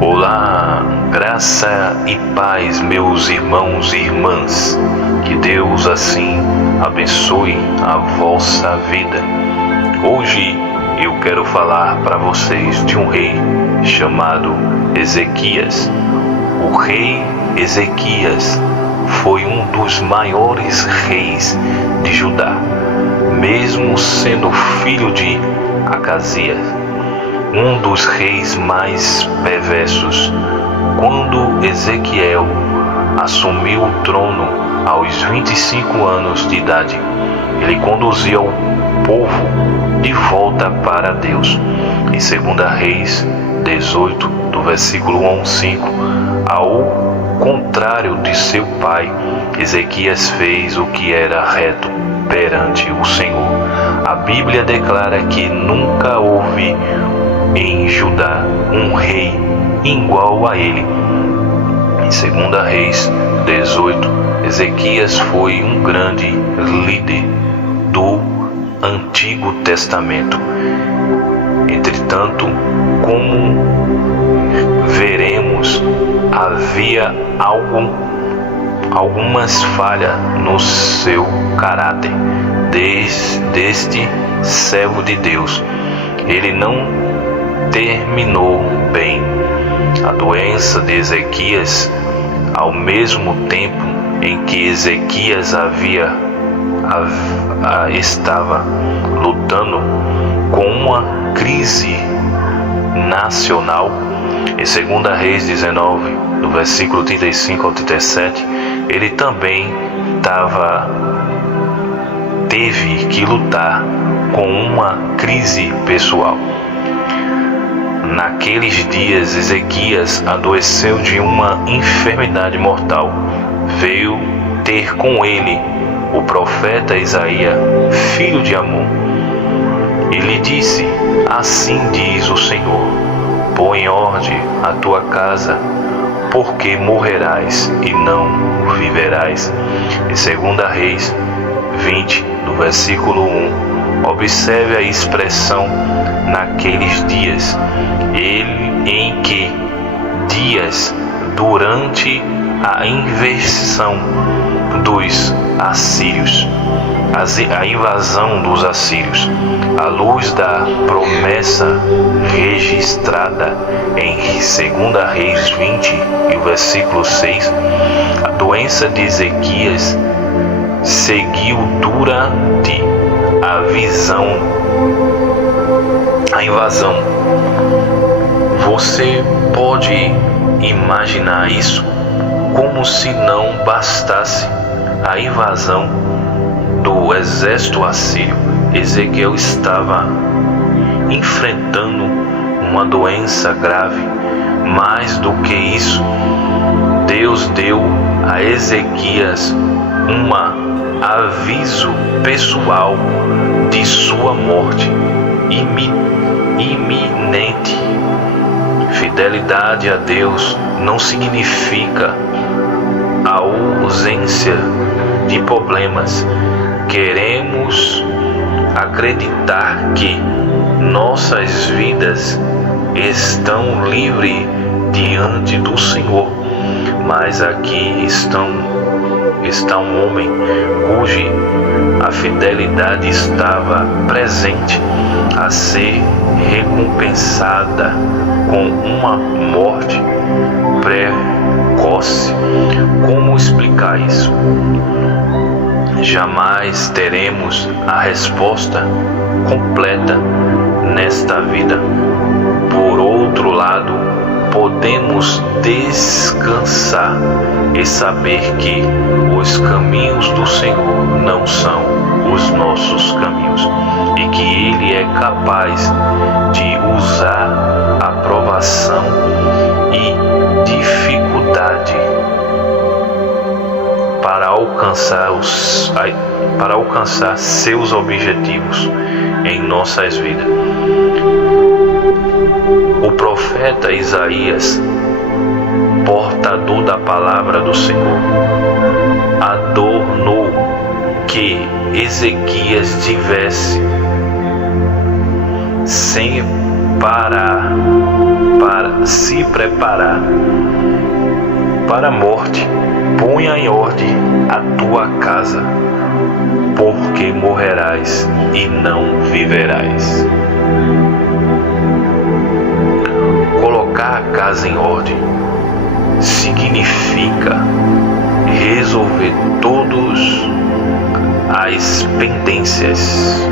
Olá, graça e paz, meus irmãos e irmãs. Que Deus assim abençoe a vossa vida. Hoje eu quero falar para vocês de um rei chamado Ezequias. O rei Ezequias foi um dos maiores reis de Judá, mesmo sendo filho de Acasias, um dos reis mais perversos. Quando Ezequiel assumiu o trono aos 25 anos de idade, ele conduziu o povo de volta para Deus. Em 2 Reis 18, do versículo 1 ao 5, ao contrário de seu pai, Ezequias fez o que era reto perante o Senhor. A Bíblia declara que nunca houve em Judá um rei igual a ele. Em 2 Reis 18, Ezequias foi um grande líder do Antigo Testamento. Entretanto, como veremos, havia algumas falhas no seu caráter deste servo de Deus. Ele não terminou bem. A doença de Ezequias, ao mesmo tempo em que Ezequias estava lutando com uma crise nacional, em 2 Reis 19, do versículo 35 ao 37, ele também teve que lutar com uma crise pessoal. Naqueles dias, Ezequias adoeceu de uma enfermidade mortal. Veio ter com ele o profeta Isaías, filho de Amon. E lhe disse: assim diz o Senhor, põe em ordem a tua casa, porque morrerás e não viverás. Em 2 Reis 20, do versículo 1, observe a expressão naqueles dias, em que dias durante a inversão dos assírios, a invasão dos assírios, à luz da promessa registrada em 2 Reis 20 e o versículo 6, a doença de Ezequias seguiu durante a invasão. Você pode imaginar isso? Como se não bastasse a invasão do exército assírio, Ezequiel estava enfrentando uma doença grave. Mais do que isso, Deus deu a Ezequias um aviso pessoal de sua morte iminente. Fidelidade a Deus não significa a ausência de problemas. Queremos acreditar que nossas vidas estão livres diante do Senhor, mas aqui está um homem cuja a fidelidade estava presente a ser recompensada com uma morte precoce. Como explicar isso? Jamais teremos a resposta completa nesta vida. Por outro lado, podemos descansar e saber que os caminhos do Senhor não são os nossos caminhos e que Ele é capaz de usar a provação e dificuldade para alcançar seus objetivos em nossas vidas. O profeta Isaías portador da palavra do Senhor, adornou que Ezequias tivesse sem parar para se preparar para a morte. Ponha em ordem a tua casa, porque morrerás e não viverás. Colocar a casa em ordem significa resolver todas as pendências.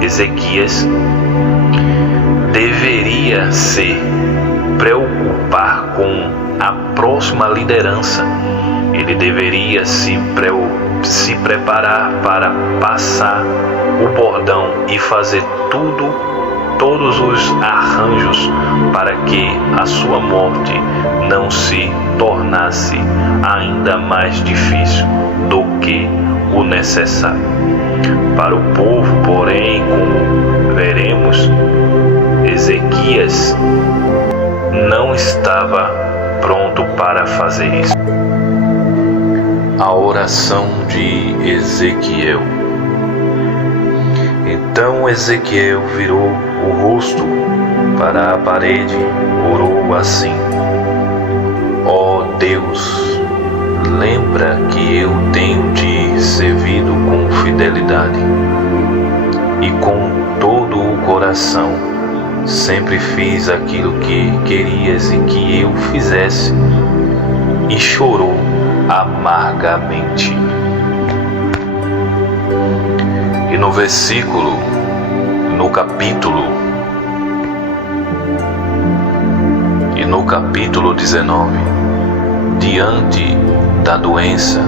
Ezequias deveria se preocupar com a próxima liderança. Ele deveria se preparar para passar o bordão e fazer todos os arranjos para que a sua morte não se tornasse ainda mais difícil do que o necessário. Para o povo, porém, como veremos, Ezequias não estava pronto para fazer isso. A oração de Ezequiel. Então Ezequiel virou o rosto para a parede, orou assim: ó Deus, lembra que eu tenho te servido com fidelidade e com todo o coração. Sempre fiz aquilo que querias e que eu fizesse. E chorou amargamente. E no capítulo 19, diante da doença,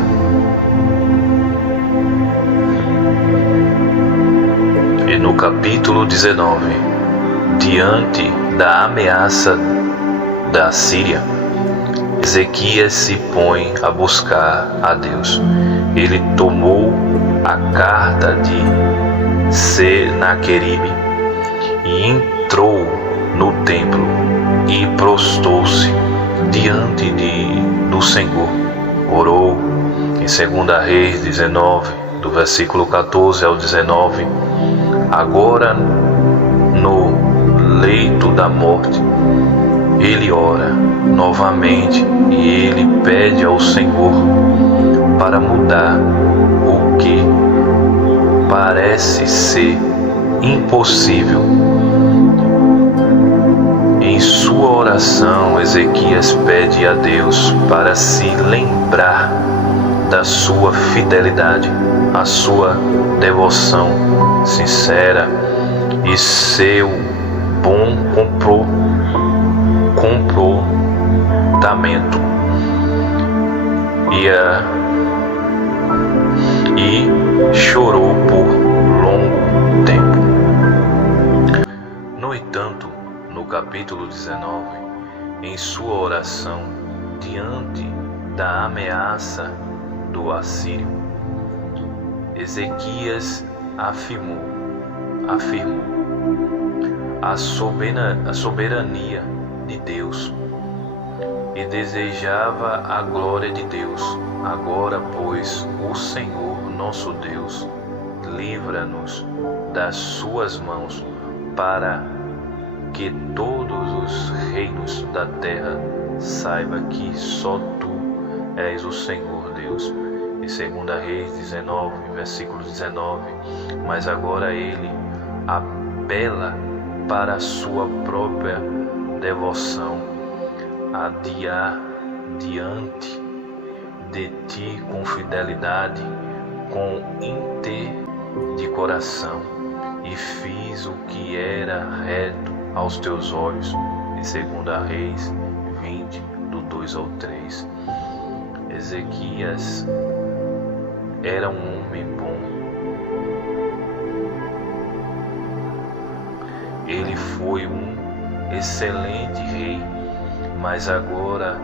diante da ameaça da Síria, Ezequias se põe a buscar a Deus. Ele tomou a carta de Senaqueribe e entrou no templo e prostou-se diante do Senhor. Orou em 2 Reis 19, do versículo 14 ao 19. Agora, no leito da morte, ele ora novamente e ele pede ao Senhor para mudar o que parece ser impossível. Em sua oração, Ezequias pede a Deus para se lembrar da sua fidelidade, a sua devoção sincera e seu bom comportamento e chorou por longo tempo. No entanto, no capítulo 19, em sua oração diante da ameaça do assírio, Ezequias afirmou a soberania de Deus e desejava a glória de Deus. Agora, pois, o Senhor nosso Deus livra-nos das suas mãos, para que todos os reinos da terra saibam que só tu és o Senhor Deus. Em 2 Reis 19, versículo 19. Mas agora ele apela para a sua própria devoção, diante de ti com fidelidade, com de coração, e fiz o que era reto aos teus olhos. Em 2 Reis 20, do 2 ao 3. Ezequias era um homem bom. Ele foi um excelente rei, mas agora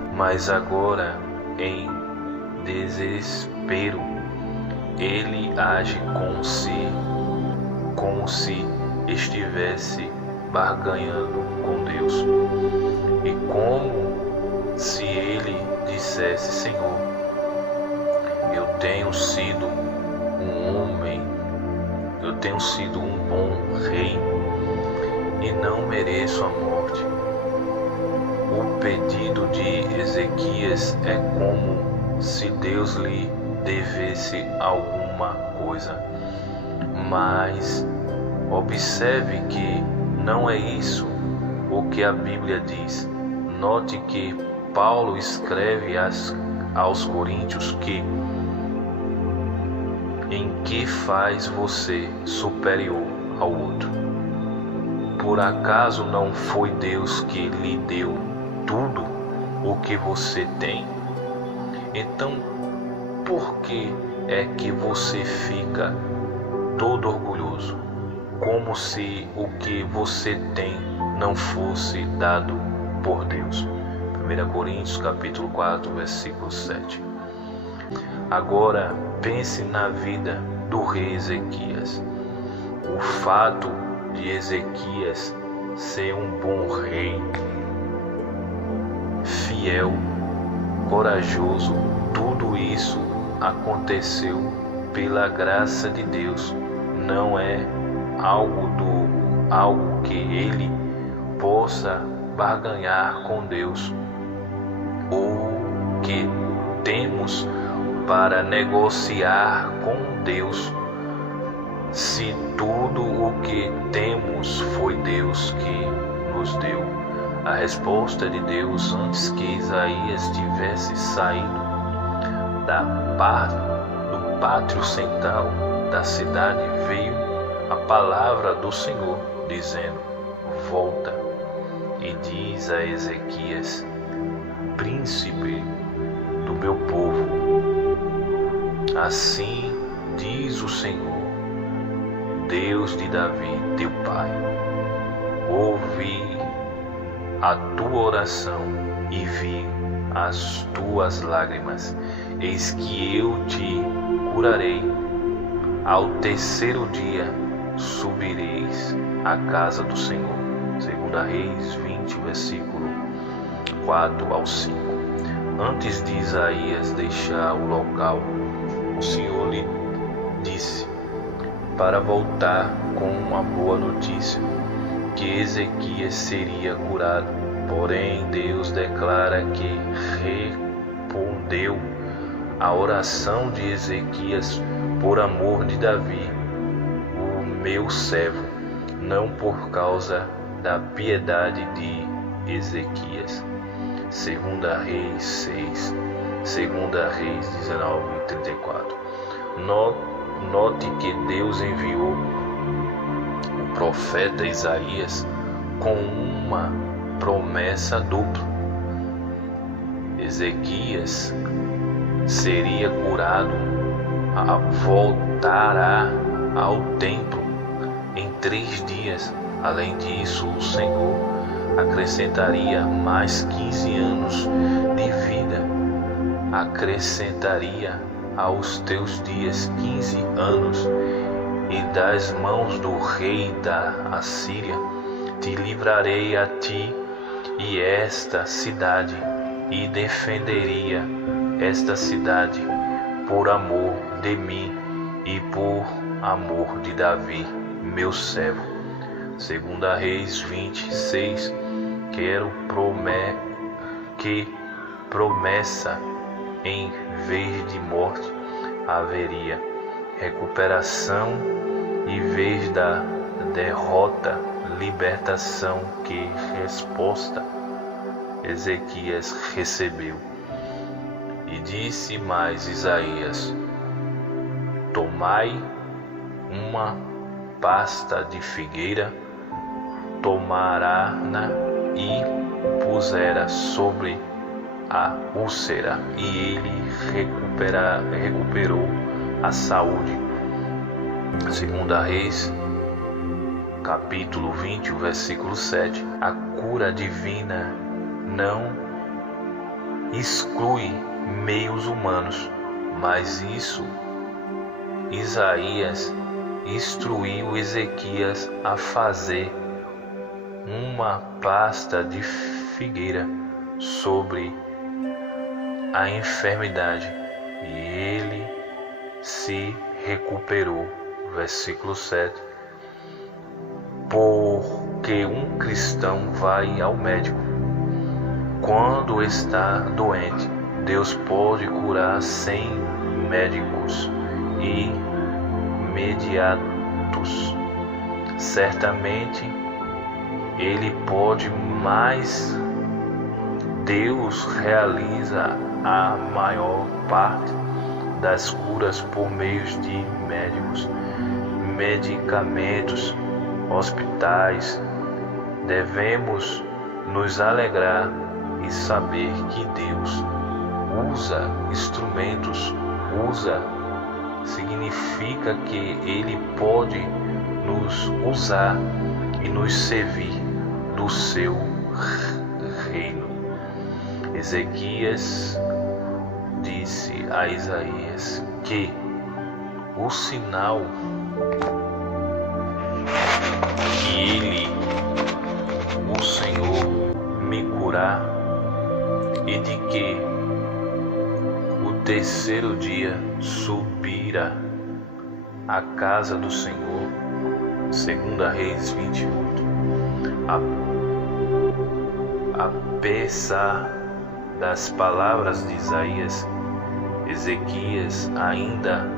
em desespero, ele age como se estivesse barganhando com Deus. E como se ele dissesse: Senhor, eu tenho sido um homem, eu tenho sido um bom rei e não mereço a morte. O pedido de Ezequias é como se Deus lhe devesse alguma coisa. Mas observe que não é isso o que a Bíblia diz. Note que Paulo escreve aos Coríntios que em que faz você superior ao outro? Por acaso não foi Deus que lhe deu tudo o que você tem? Então, por que é que você fica todo orgulhoso, como se o que você tem não fosse dado por Deus? 1 Coríntios capítulo 4, versículo 7. Agora pense na vida do rei Ezequias. O fato de Ezequias ser um bom rei, fiel, corajoso, tudo isso aconteceu pela graça de Deus. Não é algo que ele possa barganhar com Deus, ou que temos para negociar com Deus, se tudo o que temos foi Deus que nos deu. A resposta de Deus, antes que Isaías tivesse saído do pátio central da cidade, veio a palavra do Senhor, dizendo: volta e diz a Ezequias, príncipe do meu povo, assim diz o Senhor, Deus de Davi, teu pai, ouvi a tua oração e vi as tuas lágrimas. Eis que eu te curarei. Ao terceiro dia subireis à casa do Senhor. 2 Reis 20, versículo 4 ao 5. Antes de Isaías deixar o local, o Senhor lhe disse para voltar com uma boa notícia, que Ezequias seria curado. Porém, Deus declara que respondeu a oração de Ezequias por amor de Davi, o meu servo, não por causa da piedade de Ezequias. 2 Reis 6, 2 Reis 19, 34. Note que Deus enviou o profeta Isaías com uma promessa dupla. Ezequias seria curado, voltará ao templo em 3 dias. Além disso, o Senhor acrescentaria mais 15 anos de vida, acrescentaria aos teus dias 15 anos, e das mãos do rei da Assíria te livrarei a ti e esta cidade, e defenderia esta cidade por amor de mim e por amor de Davi, meu servo. 2 Reis 26. Que promessa, em vez de morte, haveria recuperação, em vez da derrota, libertação. Que resposta Ezequias recebeu. E disse mais Isaías: tomai uma pasta de figueira, tomará-na e pusera sobre a úlcera, e ele recuperou a saúde. 2 Reis capítulo 20, versículo 7. A cura divina não exclui meios humanos, mas isso Isaías instruiu Ezequias a fazer uma pasta de figueira sobre a enfermidade e ele se recuperou. Versículo 7. Porque um cristão vai ao médico quando está doente. Deus pode curar sem médicos imediatos. Certamente Ele pode, mas Deus realiza a maior parte das curas por meio de médicos, medicamentos, hospitais. Devemos nos alegrar e saber que Deus usa instrumentos, significa que Ele pode nos usar e nos servir do seu reino. Ezequias disse a Isaías que o sinal que o Senhor, me curar e de que o terceiro dia subira à casa do Senhor, 2 Reis 28. Apesar das palavras de Isaías, Ezequias ainda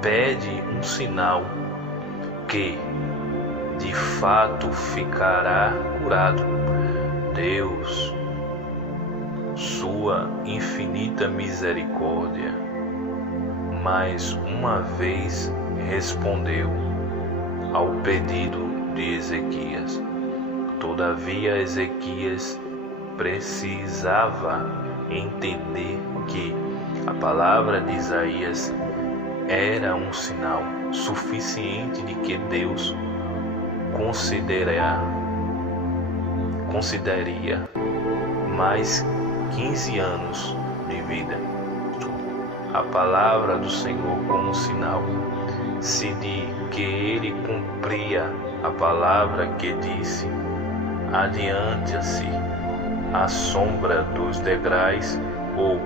pede um sinal que de fato ficará curado. Deus, sua infinita misericórdia, mais uma vez respondeu ao pedido de Ezequias. Todavia, Ezequias precisava entender que a palavra de Isaías era um sinal suficiente de que Deus consideraria mais 15 anos de vida. A palavra do Senhor como sinal, se de que ele cumpria a palavra que disse: adiante-se a sombra dos degraus ou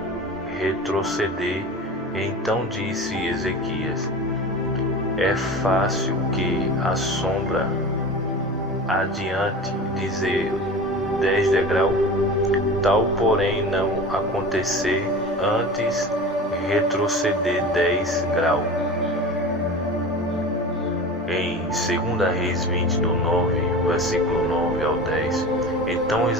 retroceder. Então disse Ezequias: é fácil que a sombra adiante dizer 10 degraus, tal porém não acontecer, antes retroceder 10 graus. Em 2 Reis 20, do 9, versículo 9 ao 10. Então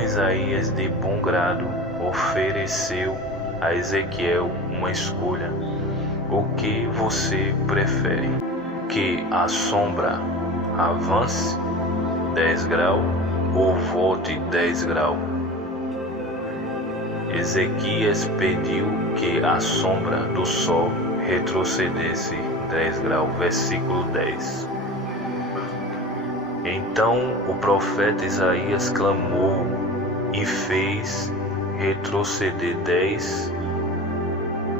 Isaías de bom grado ofereceu a Ezequiel uma escolha. O que você prefere? Que a sombra avance 10 graus ou volte 10 graus? Ezequias pediu que a sombra do sol retrocedesse 10 graus. Versículo 10. Então o profeta Isaías clamou e fez retroceder 10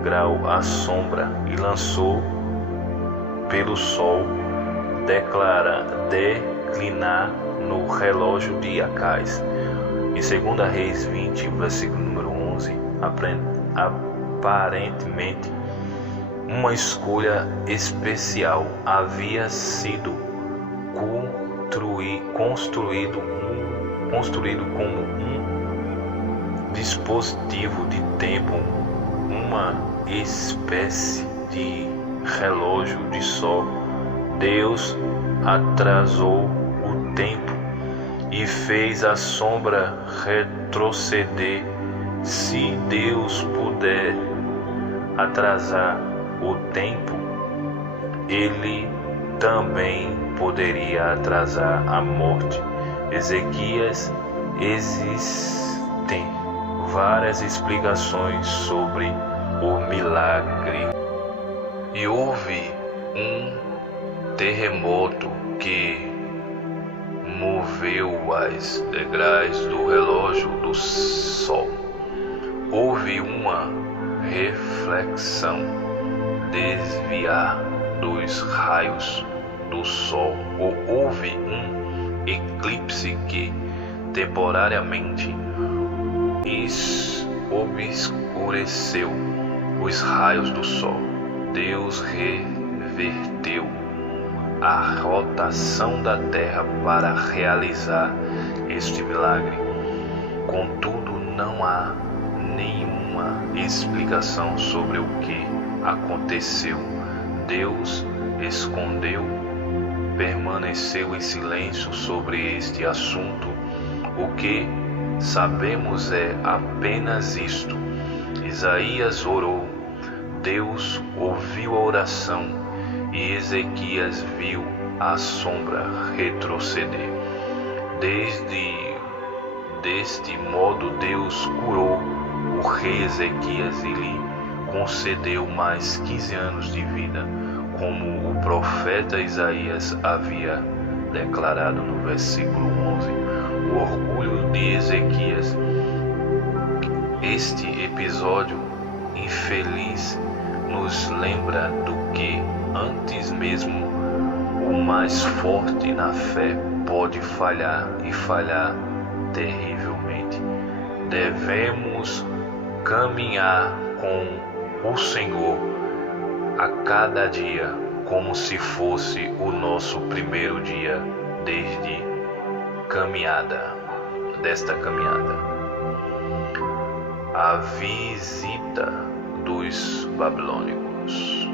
graus a sombra e lançou pelo sol declinar no relógio de Acais. Em 2 Reis 20, versículo número 11, aparentemente uma escolha especial havia sido construído como um dispositivo de tempo, uma espécie de relógio de sol. Deus atrasou o tempo e fez a sombra retroceder. Se Deus puder atrasar o tempo, Ele também poderia atrasar a morte. Ezequias, existem várias explicações sobre o milagre. E houve um terremoto que moveu as degraus do relógio do sol. Houve uma reflexão, desviar dos os raios do sol, ou houve um eclipse que temporariamente obscureceu os raios do sol. Deus reverteu a rotação da Terra para realizar este milagre. Contudo, não há nenhuma explicação sobre o que aconteceu. Deus escondeu, permaneceu em silêncio sobre este assunto. O que sabemos é apenas isto: Isaías orou, Deus ouviu a oração e Ezequias viu a sombra retroceder. Deste modo, Deus curou o rei Ezequias e lhe concedeu mais 15 anos de vida, como o profeta Isaías havia declarado no versículo 11. O orgulho de Ezequias. Este episódio infeliz nos lembra do que, antes mesmo, o mais forte na fé pode falhar e falhar terrivelmente. Devemos caminhar com o Senhor a cada dia como se fosse o nosso primeiro dia desta caminhada. A visita dos babilônicos.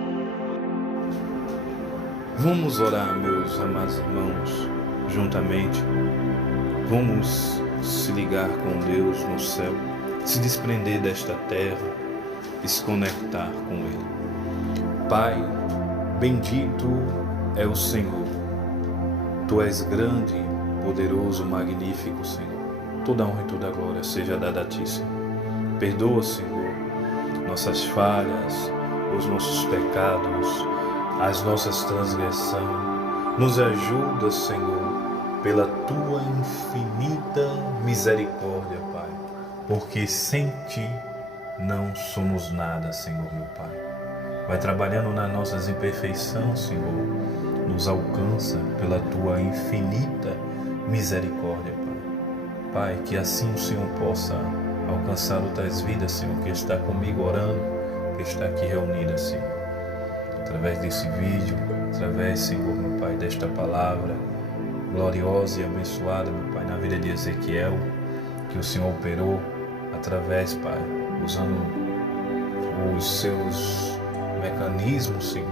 Vamos orar, meus amados irmãos, juntamente. Vamos se ligar com Deus no céu, se desprender desta terra e se conectar com Ele. Pai, bendito é o Senhor. Tu és grande, poderoso, magnífico, Senhor. Toda honra e toda glória seja dada a Ti, Senhor. Perdoa, Senhor, nossas falhas, os nossos pecados, as nossas transgressões. Nos ajuda, Senhor, pela Tua infinita misericórdia, Pai, porque sem Ti não somos nada, Senhor, meu Pai. Vai trabalhando nas nossas imperfeições, Senhor, nos alcança pela Tua infinita misericórdia, Pai. Pai, que assim o Senhor possa alcançar outras vidas, Senhor, que está comigo orando, que está aqui reunida, Senhor. Através desse vídeo, através, Senhor, meu Pai, desta palavra gloriosa e abençoada, meu Pai, na vida de Ezequiel, que o Senhor operou através, Pai, usando os seus mecanismos, Senhor,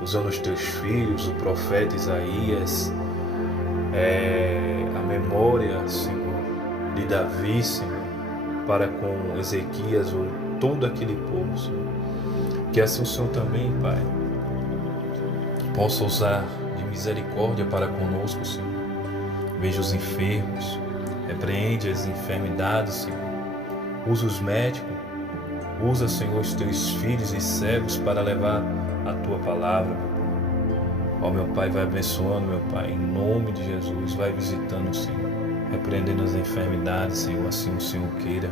usando os Teus filhos, o profeta Isaías, a memória, Senhor, de Davi, Senhor, para com Ezequias ou todo aquele povo, Senhor. Que assim o Senhor também, Pai, possa usar de misericórdia para conosco, Senhor. Veja os enfermos, repreende as enfermidades, Senhor. Usa os médicos, usa, Senhor, os Teus filhos e servos para levar a Tua palavra, meu Pai. Ó, meu Pai, vai abençoando, meu Pai, em nome de Jesus, vai visitando, Senhor, repreendendo as enfermidades, Senhor, assim o Senhor queira,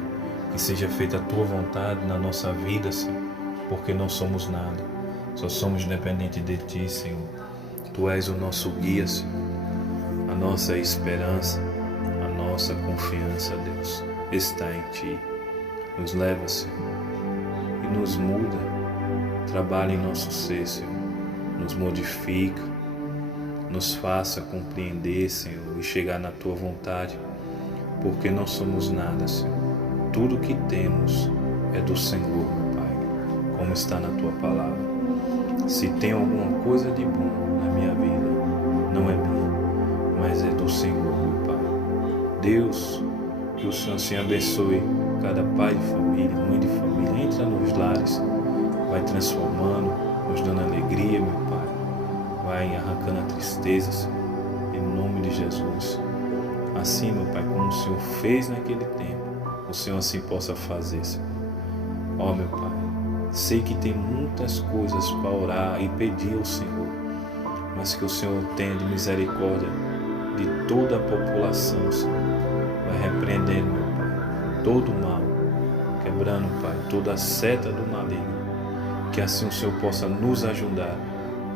que seja feita a Tua vontade na nossa vida, Senhor, porque não somos nada, só somos dependentes de Ti, Senhor. Tu és o nosso guia, Senhor, a nossa esperança, a nossa confiança, Deus, está em Ti. Nos leva, Senhor, e nos muda, trabalha em nosso ser, Senhor, nos modifica, nos faça compreender, Senhor, e chegar na Tua vontade, porque não somos nada, Senhor. Tudo que temos é do Senhor, meu Pai, como está na Tua palavra. Se tem alguma coisa de bom na minha vida, não é minha, mas é do Senhor, meu Pai. Deus, que o Senhor assim abençoe cada pai de família, mãe de família, entra nos lares, vai transformando, nos dando alegria, meu Pai, vai arrancando a tristeza, Senhor, em nome de Jesus. Assim, meu Pai, como o Senhor fez naquele tempo, o Senhor assim possa fazer, Senhor. Ó, meu Pai, sei que tem muitas coisas para orar e pedir ao Senhor, mas que o Senhor tenha de misericórdia de toda a população, Senhor. Vai repreendendo, meu Pai, todo o mal, quebrando, Pai, toda a seta do maligno, que assim o Senhor possa nos ajudar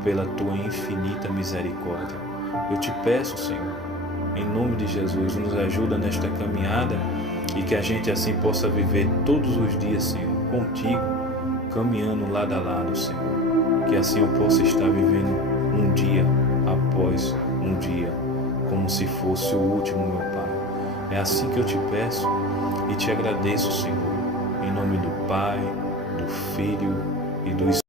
pela tua infinita misericórdia. Eu te peço, Senhor, em nome de Jesus, nos ajuda nesta caminhada e que a gente assim possa viver todos os dias, Senhor, contigo, caminhando lado a lado, Senhor. Que assim eu possa estar vivendo um dia após um dia, como se fosse o último, meu Pai. É assim que eu te peço e te agradeço, Senhor, em nome do Pai, do Filho e do Espírito.